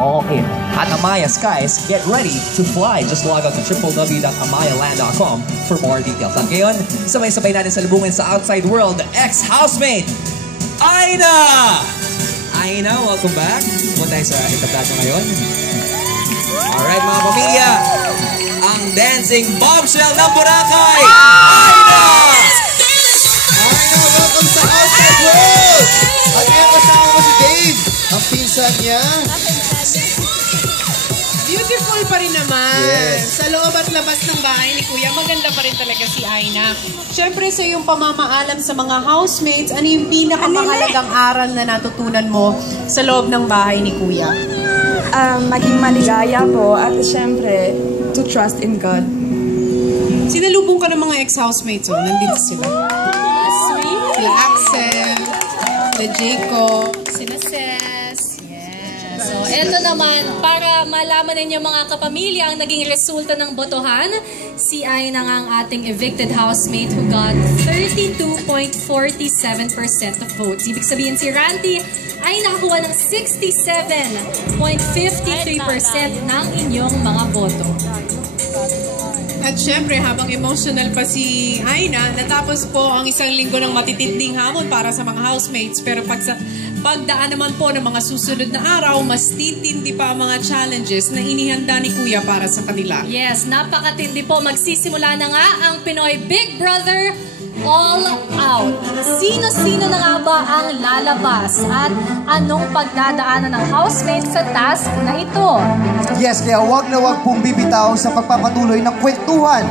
all in. At Amaya Skies, get ready to fly. Just log on to www.amayaland.com for more details. At ngayon, sabay-sabay natin salubungin sa outside world, ex-housemate, Aina! Aina, welcome back. Pumunta tayo sa entablado ngayon. Alright mga pamilya, ang dancing bombshell ng Boracay, Aina! Aina, welcome sa outside world! At ngayon kasama mo si Dave, ang pinsan niya. Beautiful pa rin naman. Yes. Sa loob at labas ng bahay ni Kuya, maganda pa rin talaga si Aina. Siyempre sa iyong pamamaalam sa mga housemates, ano yung pinakamahalagang aral na natutunan mo sa loob ng bahay ni Kuya? Maging maligaya po at siyempre, to trust in God. Sinalubong ka ng mga ex-housemates, oh. Nandito sila. Sweet. Sila Axel, sila Jacob, Sina Ses. Yes. So, eto naman, para malaman ninyo mga kapamilya ang naging resulta ng botohan, si Aina ang ating evicted housemate who got 32.47% of votes. Ibig sabihin si Randy ay nakakuha ng 67.53% ng inyong mga boto. At syempre, habang emotional pa si Aina, natapos po ang isang linggo ng matitinding hamon para sa mga housemates. Pero pagdaan naman po ng mga susunod na araw, mas titindi pa ang mga challenges na inihanda ni Kuya para sa kanila. Yes, napakatindi po. Magsisimula na nga ang Pinoy Big Brother All Out. Sino-sino na nga ba ang lalabas at anong pagdadaanan ng housemate sa task na ito? Yes, kaya wag na wag pong bibitaw sa pagpapatuloy ng kwentuhan.